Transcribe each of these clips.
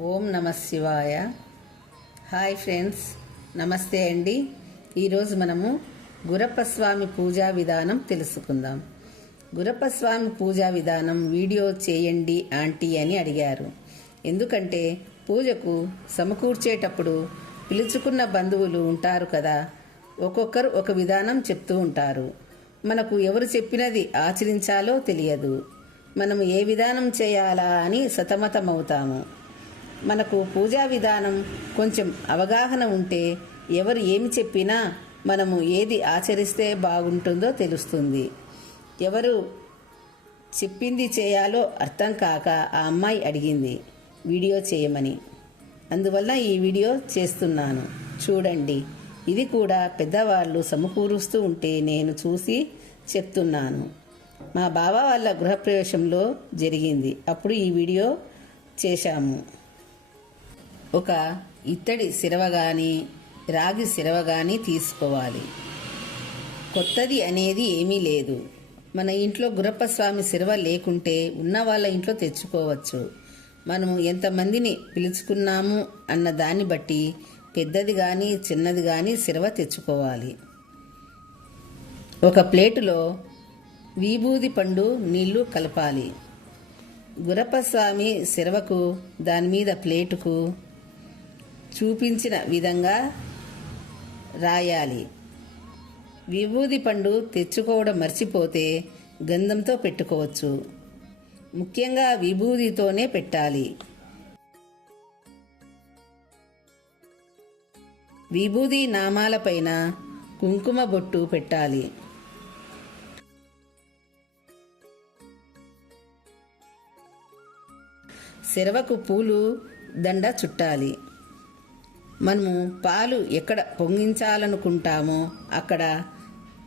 ఓం నమ శివాయ. Hi friends నమస్తే అండి. ఈరోజు మనము గురప్ప స్వామి పూజా విధానం తెలుసుకుందాం. గురప్ప స్వామి పూజా విధానం వీడియో చేయండి ఆంటీ అని అడిగారు. ఎందుకంటే పూజకు సమకూర్చేటప్పుడు పిలుచుకున్న బంధువులు ఉంటారు కదా ఒక్కొక్కరు ఒక విధానం చెప్తూ ఉంటారు. మనకు ఎవరు చెప్పినది ఆచరించాలో తెలియదు. మనం ఏ విధానం చేయాలా అని సతమతమవుతాము. మనకు పూజా విధానం కొంచెం అవగాహన ఉంటే ఎవరు ఏమి చెప్పినా మనము ఏది ఆచరిస్తే బాగుంటుందో తెలుస్తుంది. ఎవరు చెప్పింది చేయాలో అర్థం కాక ఆ అమ్మాయి అడిగింది వీడియో చేయమని. అందువల్ల ఈ వీడియో చేస్తున్నాను. చూడండి ఇది కూడా పెద్దవాళ్ళు సమకూరుస్తూ ఉంటే నేను చూసి చెప్తున్నాను. మా బావ వాళ్ళ గృహప్రవేశంలో జరిగింది. అప్పుడు ఈ వీడియో చేశాము. ఒక ఇత్తడి సిరవ కానీ రాగి సిరవ కానీ తీసుకోవాలి. కొత్తది అనేది ఏమీ లేదు. మన ఇంట్లో గురప్ప స్వామి సిరవ లేకుంటే ఉన్న వాళ్ళ ఇంట్లో తెచ్చుకోవచ్చు. మనము ఎంతమందిని పిలుచుకున్నాము అన్న దాన్ని బట్టి పెద్దది కానీ చిన్నది కానీ సిరవ తెచ్చుకోవాలి. ఒక ప్లేటులో విభూది పండు నీళ్ళు కలపాలి. గురప్ప స్వామి సిరవకు దాని మీద ప్లేటుకు చూపించిన విధంగా రాయాలి. విభూది పండు తెచ్చుకోవడం మర్చిపోతే గంధంతో పెట్టుకోవచ్చు. ముఖ్యంగా విభూదితోనే పెట్టాలి. విభూది నామాలపైన కుంకుమ బొట్టు పెట్టాలి. శరవకు పూలు దండ చుట్టాలి. మనము పాలు ఎక్కడ పొంగించాలనుకుంటామో అక్కడ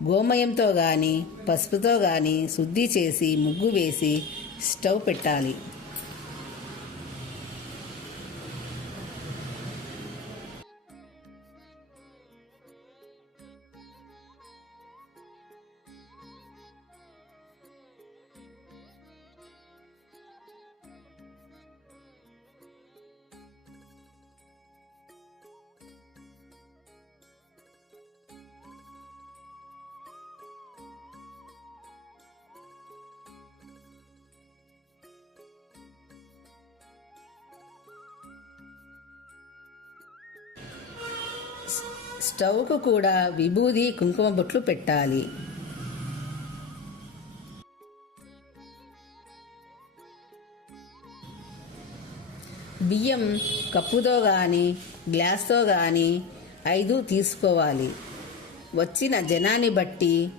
గోమయంతో కానీ పసుపుతో కానీ శుద్ధి చేసి ముగ్గు వేసి స్టవ్ పెట్టాలి. స్టవ్కు కూడా విభూది కుంకుమ బొట్లు పెట్టాలి. బియ్యం కప్పుతో కానీ గ్లాస్తో కానీ ఐదు తీసుకోవాలి. వచ్చిన జనాన్ని బట్టి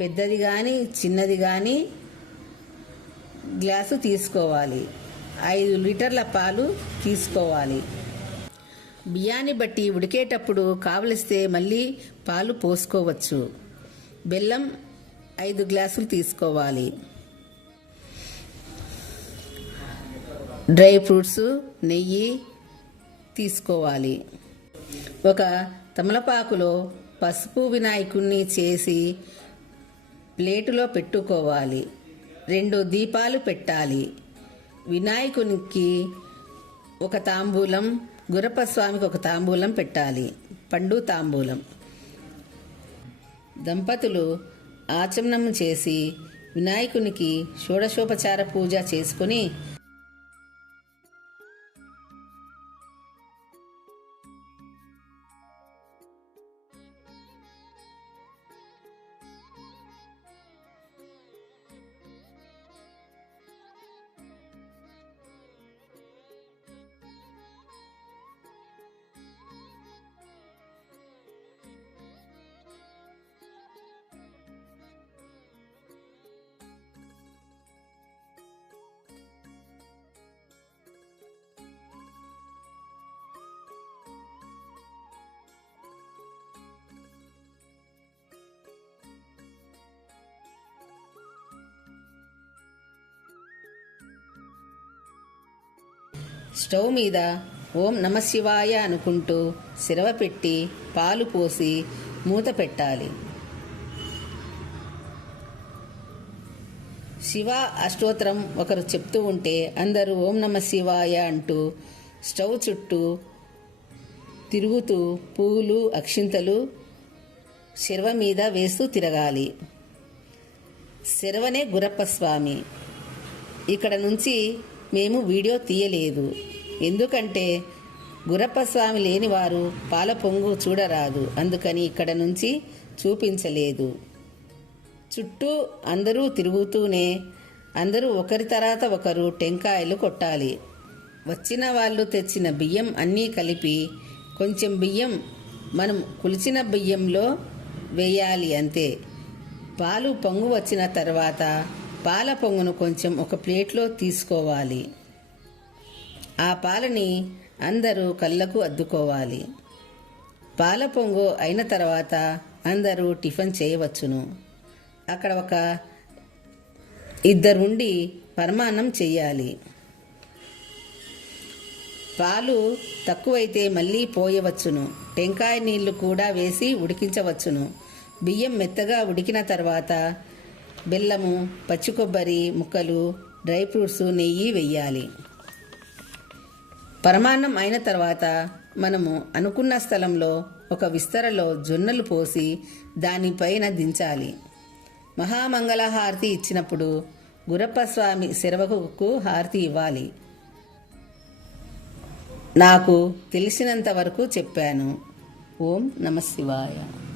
పెద్దది కానీ చిన్నది కానీ గ్లాసు తీసుకోవాలి. ఐదు లీటర్ల పాలు తీసుకోవాలి. బియ్యాన్ని బట్టి ఉడికేటప్పుడు కావలిస్తే మళ్ళీ పాలు పోసుకోవచ్చు. బెల్లం ఐదు గ్లాసులు తీసుకోవాలి. డ్రై ఫ్రూట్స్ నెయ్యి తీసుకోవాలి. ఒక తమలపాకులో పసుపు వినాయకుణ్ణి చేసి ప్లేటులో పెట్టుకోవాలి. రెండు దీపాలు పెట్టాలి. వినాయకునికి ఒక తాంబూలం గురప్ప స్వామికి ఒక తాంబూలం పెట్టాలి. పండు తాంబూలం. దంపతులు ఆచమనం చేసి వినాయకునికి షోడశోపచార పూజ చేసుకుని స్టవ్ మీద ఓం నమశివాయ అనుకుంటూ సిరవ పెట్టి పాలు పోసి మూత పెట్టాలి. శివ అష్టోత్తరం ఒకరు చెప్తూ ఉంటే అందరూ ఓం నమ శివాయ అంటూ స్టవ్ చుట్టూ తిరుగుతూ పూలు అక్షింతలు శిరవ మీద వేస్తూ తిరగాలి. శరవనే గురప్ప స్వామి. ఇక్కడ నుంచి మేము వీడియో తీయలేదు. ఎందుకంటే గురప్ప స్వామి లేని వారు పాల పొంగు చూడరాదు. అందుకని ఇక్కడ నుంచి చూపించలేదు. చుట్టూ అందరూ తిరుగుతూనే అందరూ ఒకరి తర్వాత ఒకరు టెంకాయలు కొట్టాలి. వచ్చిన వాళ్ళు తెచ్చిన బియ్యం అన్నీ కలిపి కొంచెం బియ్యం మనం కులిచిన బియ్యంలో వేయాలి అంతే. పాలు పొంగు వచ్చిన తర్వాత పాల పొంగును కొంచెం ఒక ప్లేట్లో తీసుకోవాలి. ఆ పాలని అందరూ కళ్ళకు అద్దుకోవాలి. పాల పొంగు అయిన తర్వాత అందరూ టిఫిన్ చేయవచ్చును. అక్కడ ఒక ఇద్దరుండి పరమాన్నం చేయాలి పాలు తక్కువైతే మళ్ళీ పోయవచ్చును. టెంకాయ నీళ్ళు కూడా వేసి ఉడికించవచ్చును. బియ్యం మెత్తగా ఉడికిన తర్వాత బెల్లము పచ్చి కొబ్బరి ముక్కలు డ్రై ఫ్రూట్స్ నెయ్యి వెయ్యాలి. పరమాన్నం అయిన తర్వాత మనము అనుకున్న స్థలంలో ఒక విస్తరలో జొన్నలు పోసి దానిపైన దించాలి. మహామంగళ హారతి ఇచ్చినప్పుడు గురప్ప స్వామి శరవకు హారతి ఇవ్వాలి. నాకు తెలిసినంత వరకు చెప్పాను. ఓం నమ శివాయ.